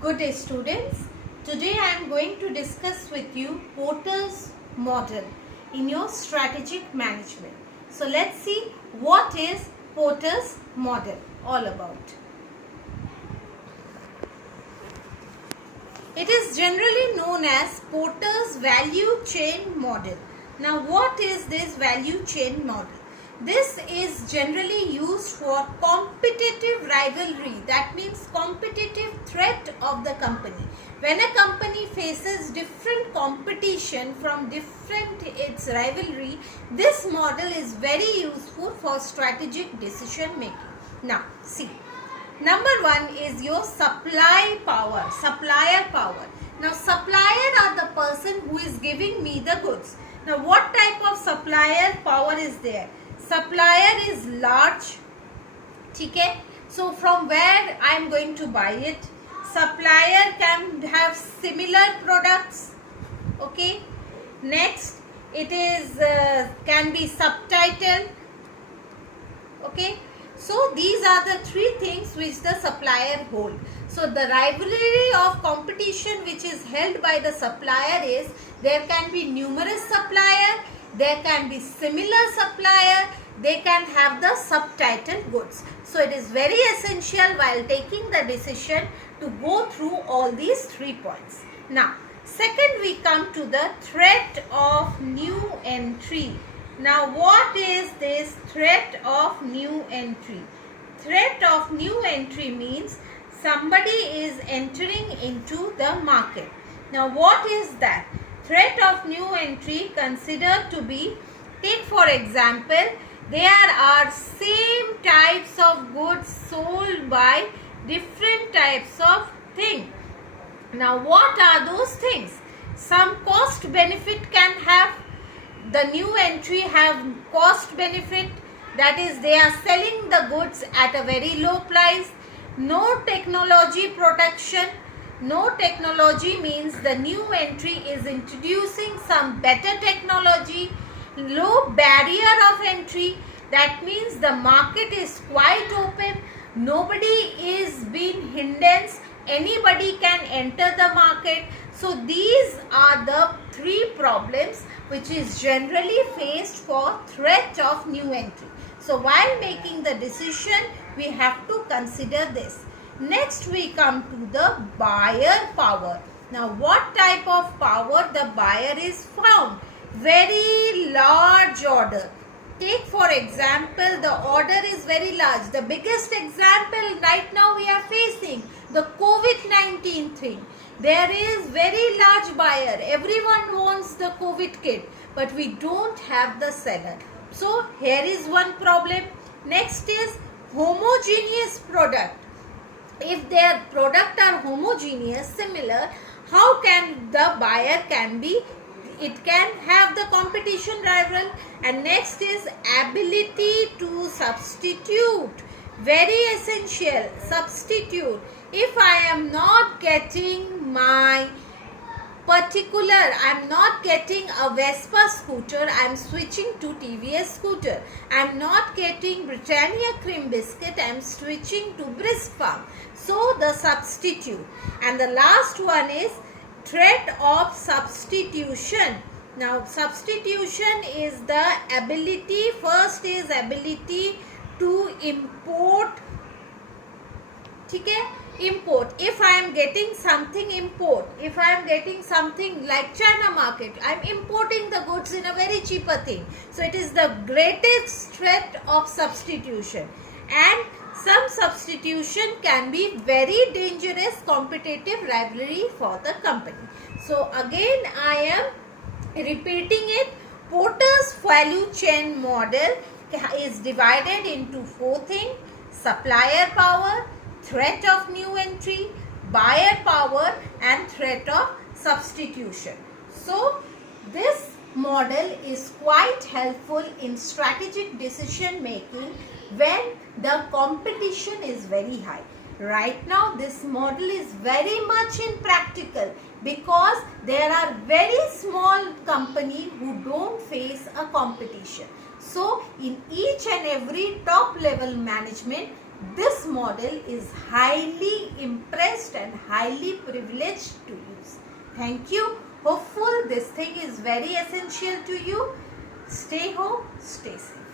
Good day students. Today I am going to discuss with you Porter's model in your strategic management. So let's see what is Porter's model all about. It is generally known as Porter's value chain model. Now what is this value chain model? This is generally used for competitive rivalry, that means competitive threat of the company. When a company faces different competition from different its rivalry, this model is very useful for strategic decision making. Now see, number one is your supplier power. Now supplier are the person who is giving me the goods. Now what type of supplier power is there? Supplier is large, okay? So from where I am going to buy it? Supplier can have similar products, okay? Next, it is can be subtitle, okay? So these are the three things which the supplier hold. So the rivalry of competition which is held by the supplier is there can be numerous supplier, there can be similar supplier, they can have the subtitle goods. So it is very essential while taking the decision to go through all these 3 points. Now, second we come to the threat of new entry. Now what is this threat of new entry? Threat of new entry means somebody is entering into the market. Now what is that? Threat of new entry considered to be, take for example, there are same types of goods sold by different types of thing. Now what are those things? Some cost benefit can have, the new entry have cost benefit, that is they are selling the goods at a very low price. No technology protection. No technology means the new entry is introducing some better technology. Low barrier of entry, that means the market is quite open. Nobody is being hindered. Anybody can enter the market. So these are the 3 problems which is generally faced for threat of new entry. So while making the decision, we have to consider this. Next we come to the buyer power. Now what type of power the buyer is found? Very large order. Take for example, the order is very large. The biggest example right now we are facing, the COVID-19 thing. There is very large buyer. Everyone wants the COVID kit, but we don't have the seller. So here is one problem. Next is homogeneous product. If their product are homogeneous, similar, how can the buyer can be? It can have the competition rival. And next is ability to substitute. Very essential. Substitute. If I am not getting my particular, I am not getting a Vespa scooter, I am switching to TVS scooter. I am not getting Britannia cream biscuit, I am switching to Brisk Farm. So the substitute. And the last one is threat of substitution. Now substitution is the ability, first is ability to import. Okay? Import. If I am getting something import, if I am getting something like China market, I am importing the goods in a very cheaper thing. So it is the greatest threat of substitution. And some substitution can be very dangerous competitive rivalry for the company. So again I am repeating it. Porter's value chain model is divided into 4 things: supplier power, threat of new entry, buyer power, and threat of substitution. So this model is quite helpful in strategic decision making when the competition is very high. Right now this model is very much in practical because there are very small company who don't face a competition. So in each and every top level management, this model is highly impressed and highly privileged to use. Thank you. Hopeful this thing is very essential to you. Stay home, stay safe.